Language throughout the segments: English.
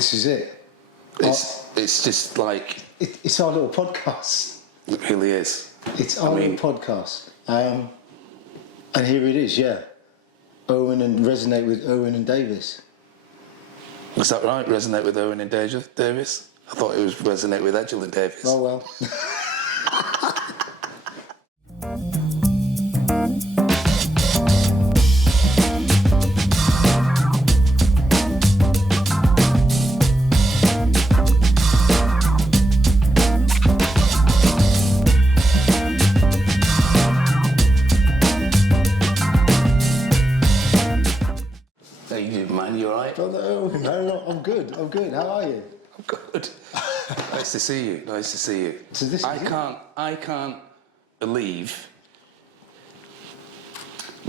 This is it. It's just like... It's our little podcast. It really is. It's our little podcast. And here it is, yeah. Resonate with Owen and Davis. Was that right? Resonate with Owen and Davis? I thought it was resonate with Edgehill Davis. Oh, well. How you doing, man? You alright? No, I'm good. How are you? I'm good. Nice to see you. So this is I can't believe,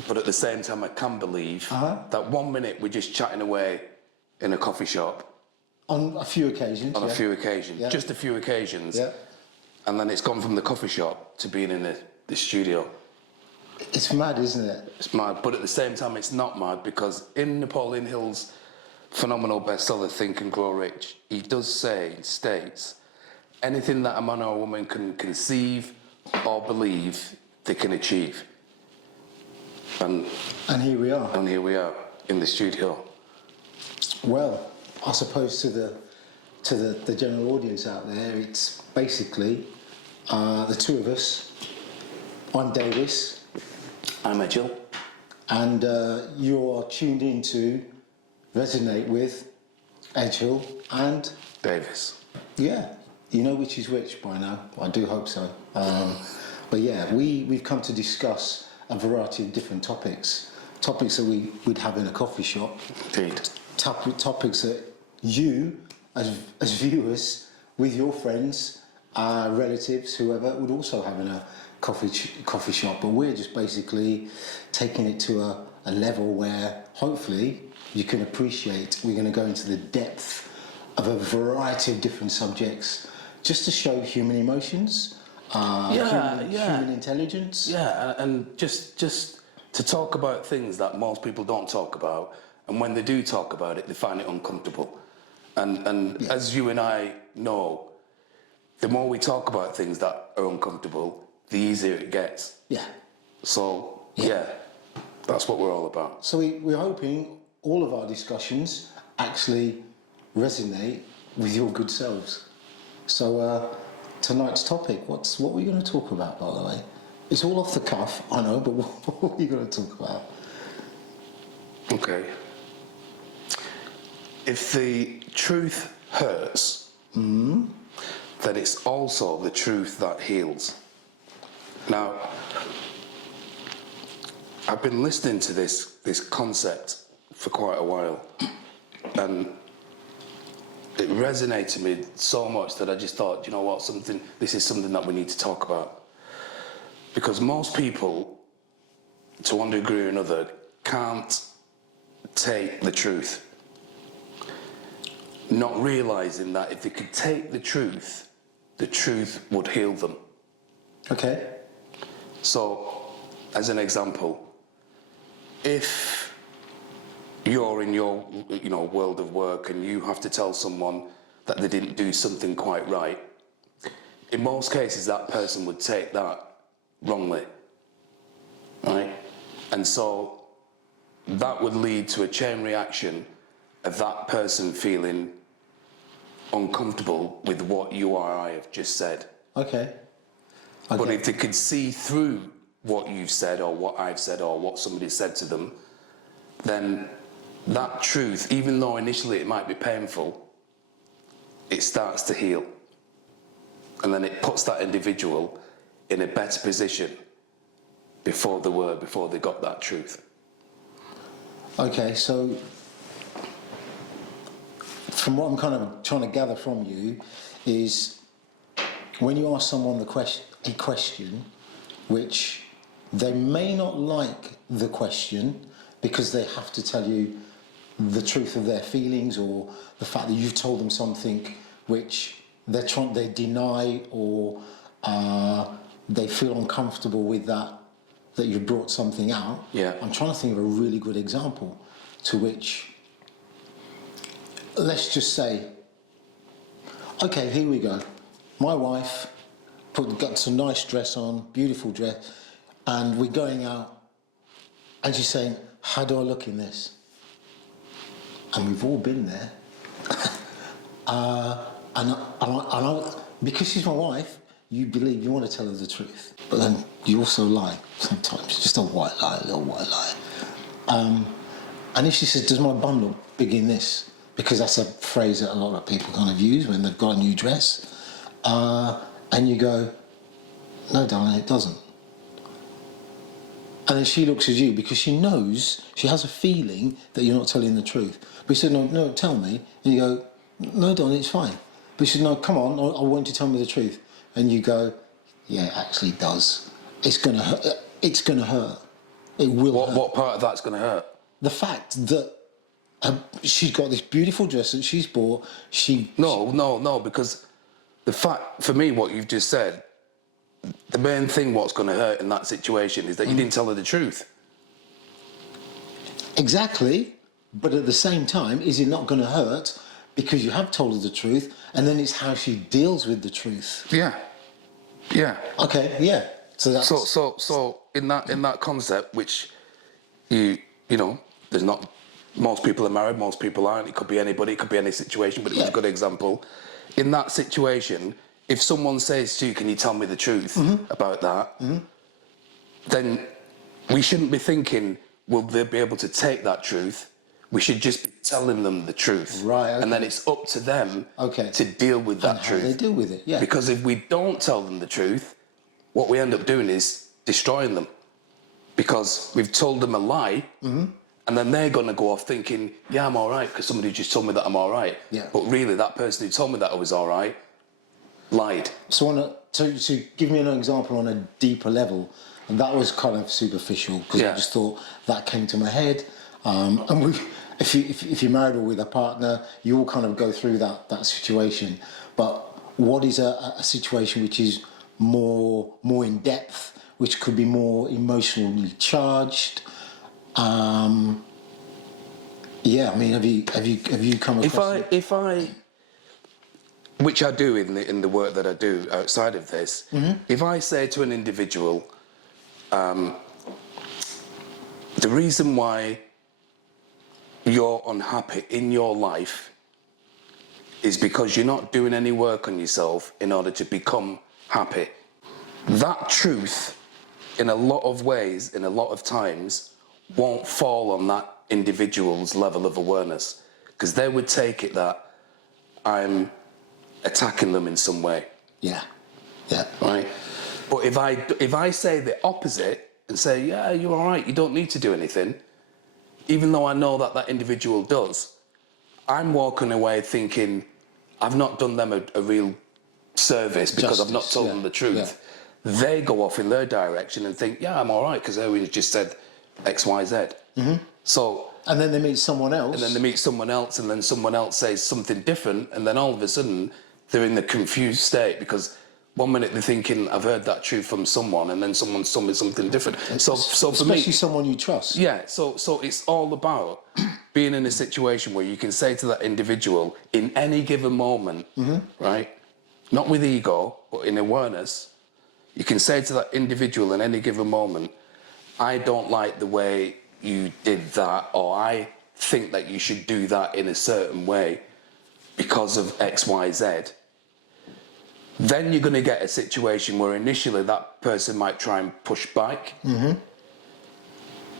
but at the same time I can believe that 1 minute we're just chatting away in a coffee shop. On a few occasions. A few occasions. Yeah. Just a few occasions. Yeah. And then it's gone from the coffee shop to being in the studio. It's mad, isn't it? It's mad, but at the same time it's not mad, because in Napoleon Hill's phenomenal bestseller Think and Grow Rich, he does states, anything that a man or a woman can conceive or believe, they can achieve. And here we are. And here we are in the studio. Well, I suppose to the general audience out there, it's basically the two of us. I'm Davis. I'm Edgehill. And you are tuned in to Resonate with Edgehill and Davis. Yeah, you know which is which by now. I do hope so. But yeah, we've come to discuss a variety of different topics that we'd have in a coffee shop. Indeed. Topics that you, as viewers, with your friends, relatives, whoever, would also have in a coffee shop. But we're just basically taking it to a level where hopefully you can appreciate. We're going to go into the depth of a variety of different subjects just to show human emotions, human intelligence. Yeah, and just to talk about things that most people don't talk about, and when they do talk about it, they find it uncomfortable. And as you and I know, the more we talk about things that are uncomfortable, the easier it gets. Yeah. So, yeah, that's what we're all about. So we're hoping all of our discussions actually resonate with your good selves. So tonight's topic, what are we going to talk about, by the way? It's all off the cuff, I know, but what are we going to talk about? Okay. If the truth hurts, then it's also the truth that heals. Now, I've been listening to this concept for quite a while, and it resonated with me so much that I just thought, you know what, this is something that we need to talk about. Because most people, to one degree or another, can't take the truth, not realising that if they could take the truth would heal them. Okay. So, as an example, if you're in your world of work and you have to tell someone that they didn't do something quite right, in most cases that person would take that wrongly, right? And so that would lead to a chain reaction of that person feeling uncomfortable with what you or I have just said. Okay. But if they could see through what you've said or what I've said or what somebody said to them, then that truth, even though initially it might be painful, it starts to heal. And then it puts that individual in a better position before they got that truth. Okay, so from what I'm kind of trying to gather from you is when you ask someone a question which they may not like the question because they have to tell you the truth of their feelings or the fact that you've told them something which they deny or they feel uncomfortable with that you brought something out. Yeah. I'm trying to think of a really good example to which let's just say, okay, here we go. My wife got some nice dress on, beautiful dress, and we're going out, and she's saying, how do I look in this? And we've all been there. Because she's my wife, you believe you want to tell her the truth, but then you also lie sometimes, just a white lie, a little white lie. And if she says, does my bum look big in this? Because that's a phrase that a lot of people kind of use when they've got a new dress. And you go, no, darling, it doesn't. And then she looks at you because she knows, she has a feeling that you're not telling the truth. But she said, no, tell me. And you go, no, darling, it's fine. But she said, no, come on, I want you to tell me the truth. And you go, yeah, it actually does. It's going to hurt. It's going to hurt. It will hurt. What part of that's going to hurt? The fact that she's got this beautiful dress that she's bought, No, because the fact, for me, what you've just said, the main thing what's going to hurt in that situation is that you didn't tell her the truth. Exactly, but at the same time, is it not going to hurt because you have told her the truth, and then it's how she deals with the truth? Yeah. Okay, yeah. So that's... So in that concept, which you know, there's not, most people are married, most people aren't. It could be anybody, it could be any situation, but it was a good example. In that situation, if someone says to you, can you tell me the truth about that, then we shouldn't be thinking, will they be able to take that truth? We should just be telling them the truth. Right. Okay. And then it's up to them to deal with that truth. How they deal with it, yeah. Because if we don't tell them the truth, what we end up doing is destroying them. Because we've told them a lie, and then they're going to go off thinking, yeah, I'm all right, because somebody just told me that I'm all right. Yeah. But really, that person who told me that I was all right lied. So to give me an example on a deeper level, and that was kind of superficial, because I just thought that came to my head. And if you're married or with a partner, you all kind of go through that situation. But what is a situation which is more in depth, which could be more emotionally charged? Yeah, I mean, have you come across? If I, which I do in the work that I do outside of this, if I say to an individual, the reason why you're unhappy in your life is because you're not doing any work on yourself in order to become happy. That truth, in a lot of ways, in a lot of times, won't fall on that individual's level of awareness, because they would take it that I'm attacking them in some way. Yeah. Right? But if I say the opposite and say, yeah, you're all right, you don't need to do anything, even though I know that individual does, I'm walking away thinking I've not done them a real service because I've not told them the truth. Yeah. They go off in their direction and think, yeah, I'm all right, because Erwin just said X, Y, Z. So... And then they meet someone else. And then someone else says something different, and then all of a sudden they're in the confused state, because one minute they're thinking, I've heard that truth from someone, and then someone's told me something different. So for me, especially someone you trust. Yeah, so it's all about being in a situation where you can say to that individual in any given moment, right? Not with ego, but in awareness, you can say to that individual in any given moment, I don't like the way you did that, or I think that you should do that in a certain way because of X, Y, Z. Then you're going to get a situation where initially that person might try and push back.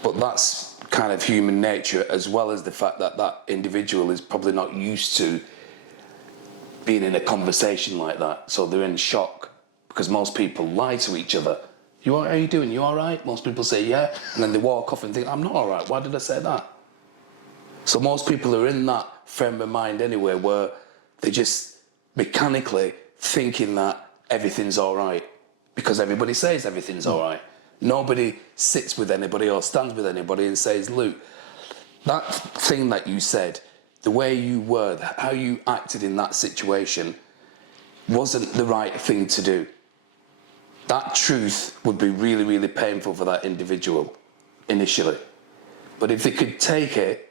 But that's kind of human nature, as well as the fact that that individual is probably not used to being in a conversation like that. So they're in shock, because most people lie to each other. How are you doing? You all right? Most people say, yeah. And then they walk off and think, I'm not all right. Why did I say that? So most people are in that frame of mind anyway, where they're just mechanically thinking that everything's all right because everybody says everything's all right. Nobody sits with anybody or stands with anybody and says, Luke, that thing that you said, the way you were, how you acted in that situation wasn't the right thing to do. That truth would be really, really painful for that individual initially. But if they could take it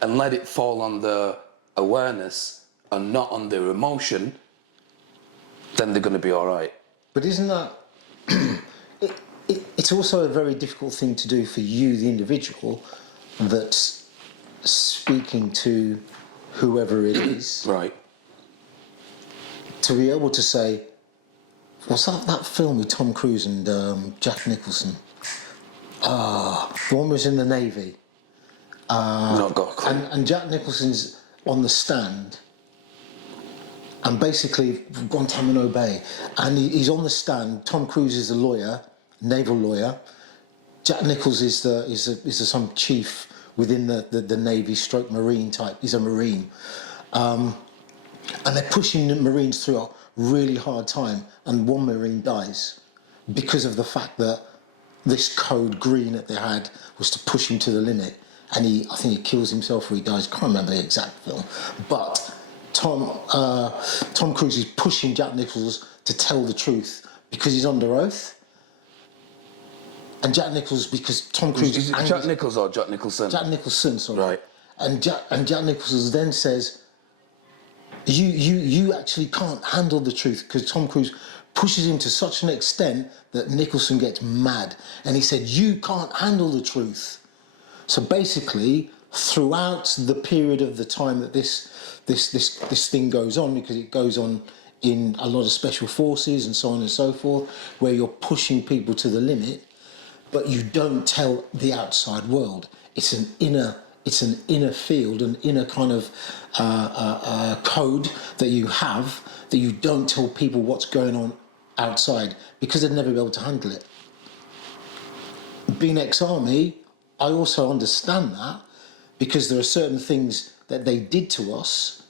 and let it fall on the awareness and not on their emotion, then they're going to be all right. But isn't that... it's also a very difficult thing to do for you, the individual, that's speaking to whoever it is. Right. To be able to say, what's that film with Tom Cruise and Jack Nicholson? The one was in the Navy. Not got a clue. And Jack Nicholson's on the stand, and basically Guantanamo Bay, and he's on the stand. Tom Cruise is the lawyer, naval lawyer. Jack Nichols is some chief within the Navy stroke Marine type. He's a Marine. And they're pushing the Marines through a really hard time, and one Marine dies because of the fact that this code green that they had was to push him to the limit, and I think he kills himself or he dies. Can't remember the exact film, but Tom Cruise is pushing Jack Nicholson to tell the truth because he's under oath. And Jack Nicholson, because Tom Cruise is it Jack Nichols or Jack Nicholson? Jack Nicholson, sorry. Right. And Jack Nicholson then says, You actually can't handle the truth, because Tom Cruise pushes him to such an extent that Nicholson gets mad, and he said, you can't handle the truth. So basically, throughout the period of the time that this thing goes on, because it goes on in a lot of special forces and so on and so forth, where you're pushing people to the limit, but you don't tell the outside world. It's an inner field, an inner kind of code that you have, that you don't tell people what's going on outside, because they'd never be able to handle it. Being ex-army, I also understand that, because there are certain things that they did to us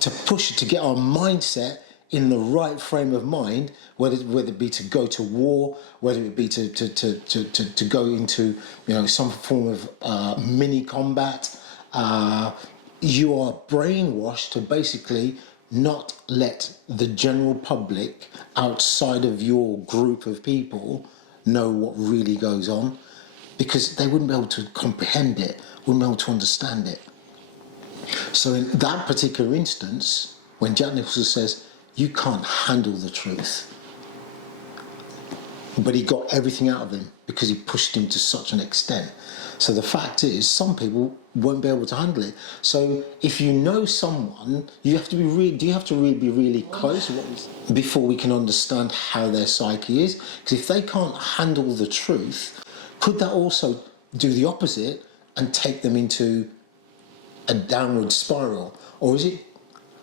to get our mindset in the right frame of mind, whether it be to go to war, whether it be to go into some form of mini combat. You are brainwashed to basically not let the general public outside of your group of people know what really goes on, because they wouldn't be able to comprehend it, wouldn't be able to understand it. So in that particular instance, when Jack Nicholson says, you can't handle the truth, but he got everything out of him because he pushed him to such an extent. So the fact is, some people won't be able to handle it. So if you know someone, you have to be really close before we can understand how their psyche is. Because if they can't handle the truth, could that also do the opposite and take them into a downward spiral? Or is it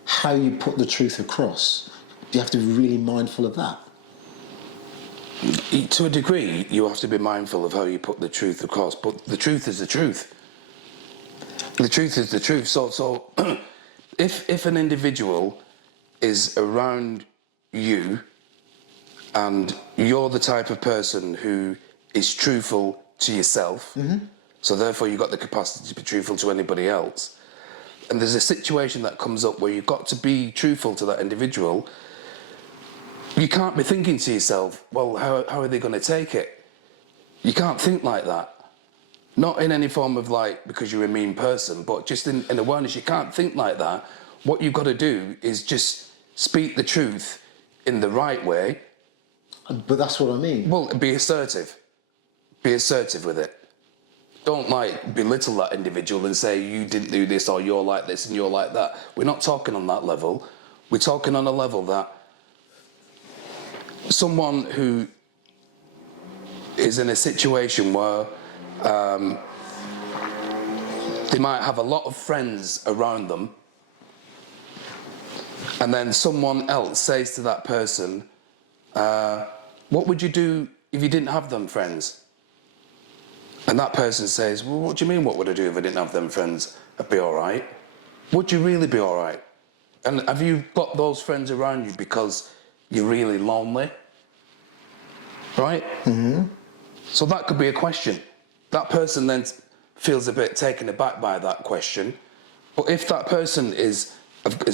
how you put the truth across? You have to be really mindful of that. To a degree, you have to be mindful of how you put the truth across, but the truth is the truth. The truth is the truth. So if an individual is around you and you're the type of person who is truthful to yourself, so therefore you've got the capacity to be truthful to anybody else, and there's a situation that comes up where you've got to be truthful to that individual, you can't be thinking to yourself, well, how are they going to take it? You can't think like that. Not in any form of because you're a mean person, but just in awareness, you can't think like that. What you've got to do is just speak the truth in the right way. But that's what I mean. Well, be assertive. Be assertive with it. Don't belittle that individual and say you didn't do this, or you're like this and you're like that. We're not talking on that level. We're talking on a level that someone who is in a situation where they might have a lot of friends around them, and then someone else says to that person, what would you do if you didn't have them friends? And that person says, well, what do you mean, what would I do if I didn't have them friends? I'd be all right. Would you really be all right? And have you got those friends around you because you're really lonely? Right? Mm-hmm. So that could be a question. That person then feels a bit taken aback by that question. But if that person has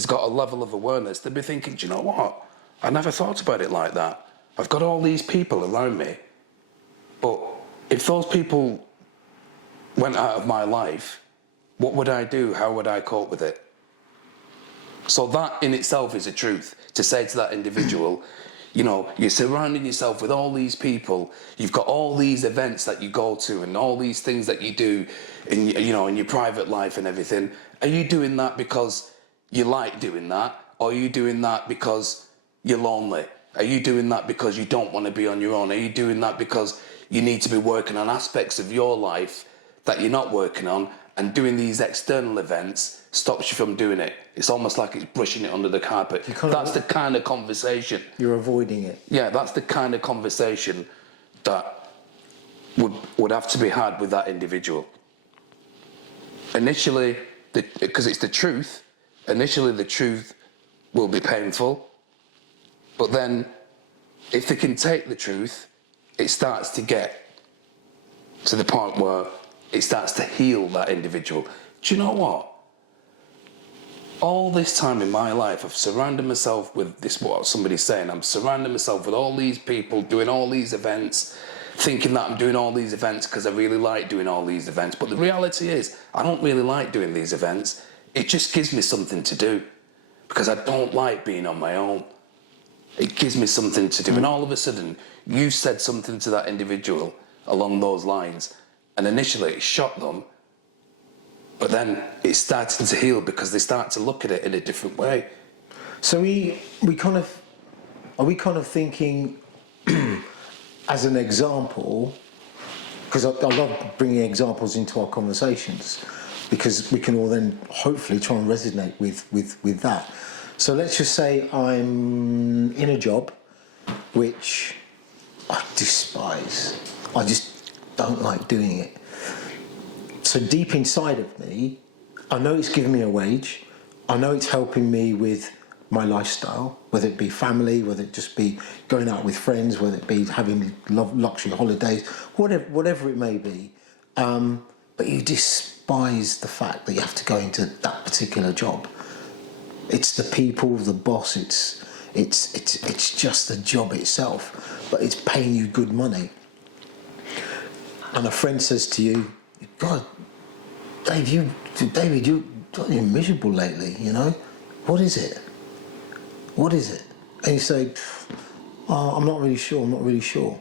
got a level of awareness, they'd be thinking, do you know what? I never thought about it like that. I've got all these people around me. But if those people went out of my life, What would I do? How would I cope with it? So that in itself is a truth, to say to that individual, you know, you're surrounding yourself with all these people, you've got all these events that you go to and all these things that you do in, you know, in your private life and everything. Are you doing that because you like doing that? Or are you doing that because you're lonely? Are you doing that because you don't want to be on your own? Are you doing that because you need to be working on aspects of your life that you're not working on, and doing these external events stops you from doing it? It's almost like it's brushing it under the carpet. That's the kind of conversation. You're avoiding it. Yeah, that's the kind of conversation that would have to be had with that individual. Initially, because it's the truth, initially the truth will be painful, but then if they can take the truth, it starts to get to the point where it starts to heal that individual. Do you know what? All this time in my life, I've surrounded myself with this, what somebody's saying, I'm surrounding myself with all these people, doing all these events, thinking that I'm doing all these events because I really like doing all these events. But the reality is, I don't really like doing these events. It just gives me something to do, because I don't like being on my own. It gives me something to do. And all of a sudden, you said something to that individual along those lines, and initially it shocked them, but then it's starting to heal because they start to look at it in a different way. So we kind of, are we kind of thinking as an example, because I love bringing examples into our conversations, because we can all then hopefully try and resonate with that. So let's just say I'm in a job which I despise. I just don't like doing it. So deep inside of me, I know it's giving me a wage. I know it's helping me with my lifestyle, whether it be family, whether it just be going out with friends, whether it be having luxury holidays, whatever it may be. But you despise the fact that you have to go into that particular job. It's the people, the boss. It's just the job itself, but it's paying you good money. And a friend says to you, "God, David, you're miserable lately. You know, what is it? What is it?" And you say, "Oh, I'm not really sure.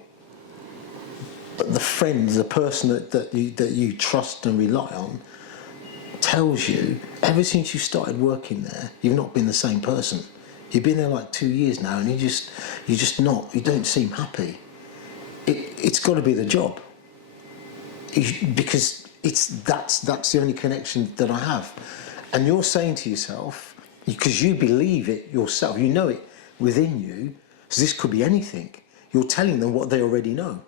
But the friend, the person that you trust and rely on, tells you ever since you started working there, you've not been the same person. You've been there like 2 years now, and you don't seem happy. It's got to be the job, because that's the only connection that I have." And you're saying to yourself, because you believe it yourself, you know it within you, so this could be anything. You're telling them what they already know,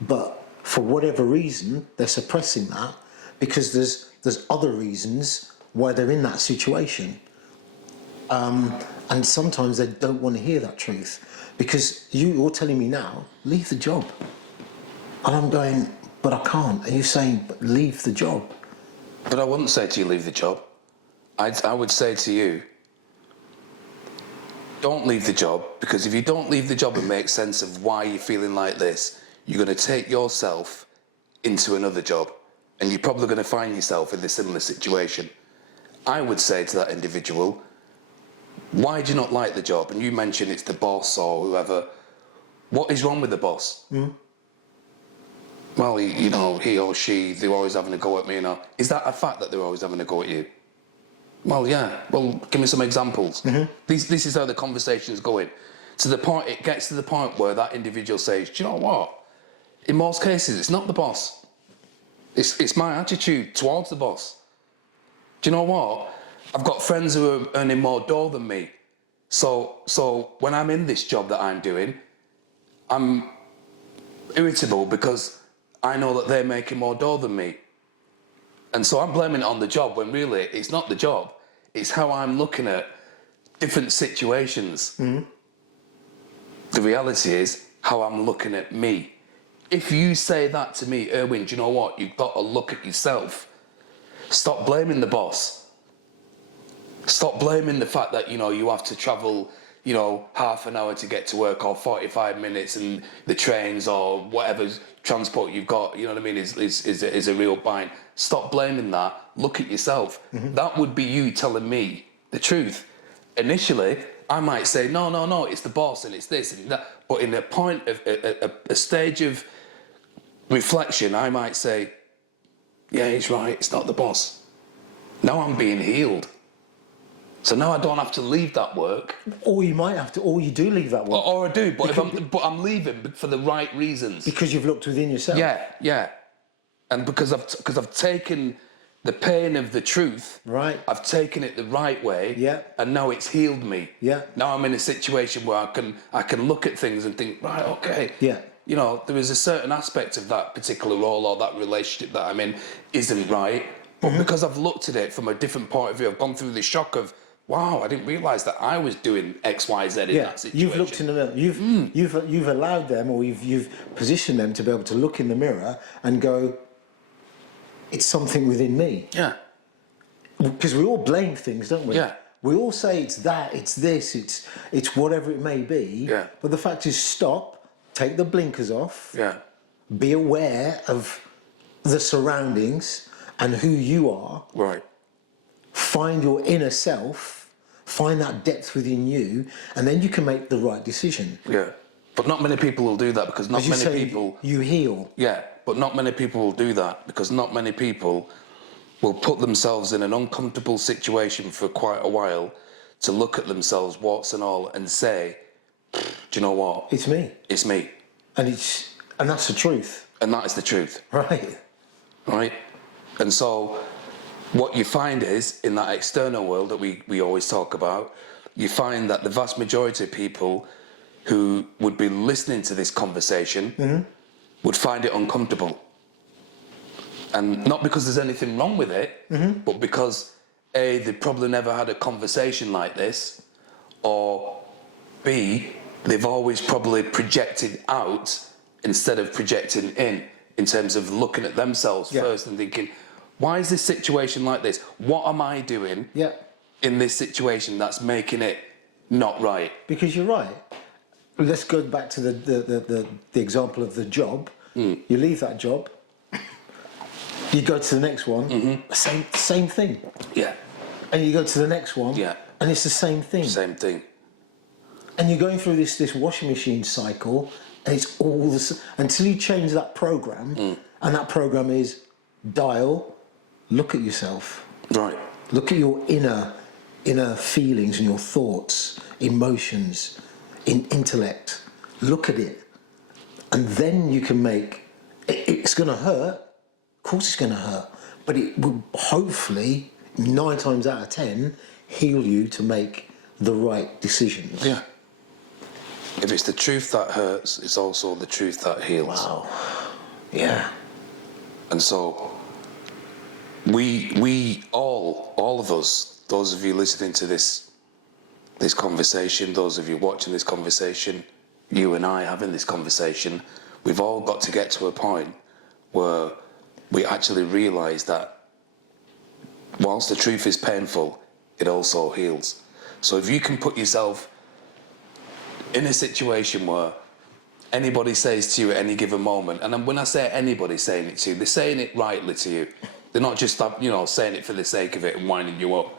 but for whatever reason they're suppressing that, because there's other reasons why they're in that situation. And sometimes they don't want to hear that truth, because you're telling me now, leave the job. And I'm going, but I can't. And you're saying, but leave the job. But I wouldn't say to you, leave the job. I would say to you, don't leave the job, because if you don't leave the job and make sense of why you're feeling like this, you're going to take yourself into another job, and you're probably going to find yourself in a similar situation. I would say to that individual, why do you not like the job? And you mentioned it's the boss or whoever. What is wrong with the boss? Well, he or she, they're always having a go at me. Is that a fact that they're always having a go at you? Well, yeah. Well, give me some examples. This is how the conversation's going. It gets to the point where that individual says, do you know what? In most cases, it's not the boss. It's my attitude towards the boss. Do you know what? I've got friends who are earning more dough than me. So when I'm in this job that I'm doing, I'm irritable because I know that they're making more dough than me. And so I'm blaming it on the job, when really it's not the job. It's how I'm looking at different situations. The reality is how I'm looking at me. If you say that to me, Erwin, do you know what? You've got to look at yourself. Stop blaming the boss. Stop blaming the fact that, you have to travel, half an hour to get to work, or 45 minutes, and the trains or whatever transport you've got, you know what I mean, is a real bind. Stop blaming that. look at yourself. That would be you telling me the truth. Initially, I might say, no, it's the boss and it's this and that. But in a point of a stage of reflection, I might say, yeah, he's right, it's not the boss. Now I'm being healed. So now I don't have to leave that work. Or you might have to, or you do leave that work. Or I do, but I'm leaving for the right reasons. Because you've looked within yourself. Yeah. And because I've taken the pain of the truth, Right. I've taken it the right way, Yeah. and now it's healed me. Yeah. Now I'm in a situation where I can look at things and think, right, okay. Yeah. You know, there is a certain aspect of that particular role or that relationship that I'm in isn't right, but because I've looked at it from a different point of view, I've gone through the shock of, wow, I didn't realise that I was doing X, Y, Z in that situation. You've looked in the mirror. You've allowed them, or you've positioned them to be able to look in the mirror and go, it's something within me. Yeah. Because we all blame things, don't we? Yeah. We all say it's that, it's this, it's whatever it may be. Yeah. But the fact is, stop, take the blinkers off, Yeah. be aware of the surroundings and who you are. Right. Find your inner self, find that depth within you, and then you can make the right decision. Yeah. But not many people will do that because not As you many say, people... you heal. Yeah, but not many people will do that because not many people will put themselves in an uncomfortable situation for quite a while to look at themselves, warts and all, and say, do you know what? It's me. It's me. And that's the truth. And that is the truth. Right. Right? And so what you find is, in that external world that we always talk about, you find that the vast majority of people who would be listening to this conversation would find it uncomfortable. And not because there's anything wrong with it, but because A, they probably never had a conversation like this, or B, they've always probably projected out instead of projecting in terms of looking at themselves first and thinking, why is this situation like this? What am I doing in this situation that's making it not right? Because you're right. Let's go back to the example of the job. You leave that job, you go to the next one, same thing. Yeah. And you go to the next one, and it's the same thing. Same thing. And you're going through this washing machine cycle, and it's all this until you change that program, and that program is dial, look at yourself. Right. Look at your inner feelings and your thoughts, emotions, intellect. Look at it. And then you can make, it's going to hurt. Of course it's going to hurt. But it will hopefully, 9 times out of 10, heal you to make the right decisions. Yeah. If it's the truth that hurts, it's also the truth that heals. Wow. Yeah. And so we all of us, those of you listening to this conversation, those of you watching this conversation, you and I having this conversation, we've all got to get to a point where we actually realise that whilst the truth is painful, it also heals. So if you can put yourself in a situation where anybody says to you at any given moment, and when I say anybody saying it to you, they're saying it rightly to you. They're not just, saying it for the sake of it and winding you up.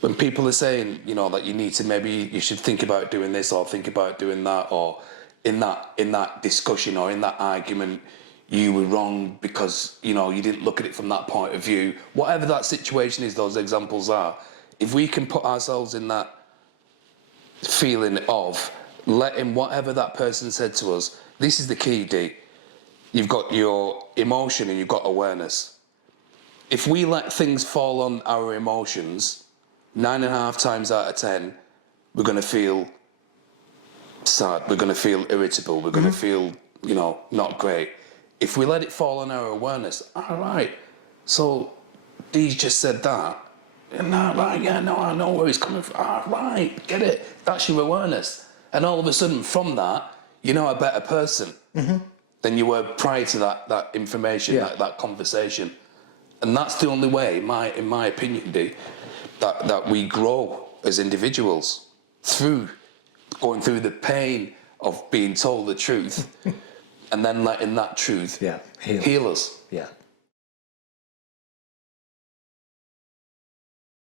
When people are saying, that you need to, maybe you should think about doing this or think about doing that, or in that discussion or in that argument, you were wrong because, you didn't look at it from that point of view. Whatever that situation is, those examples are, if we can put ourselves in that feeling of letting whatever that person said to us, this is the key, D. You've got your emotion and you've got awareness. If we let things fall on our emotions, 9.5 times out of 10, we're going to feel sad, we're going to feel irritable, we're going to feel, not great. If we let it fall on our awareness, all right, so Dee's just said that, and right, yeah, no, I know where he's coming from, all right, get it, that's your awareness. And all of a sudden, from that, you're now a better person than you were prior to that information, that conversation. And that's the only way, in my opinion, Dee, that we grow as individuals, through going through the pain of being told the truth and then letting that truth heal us. Yeah.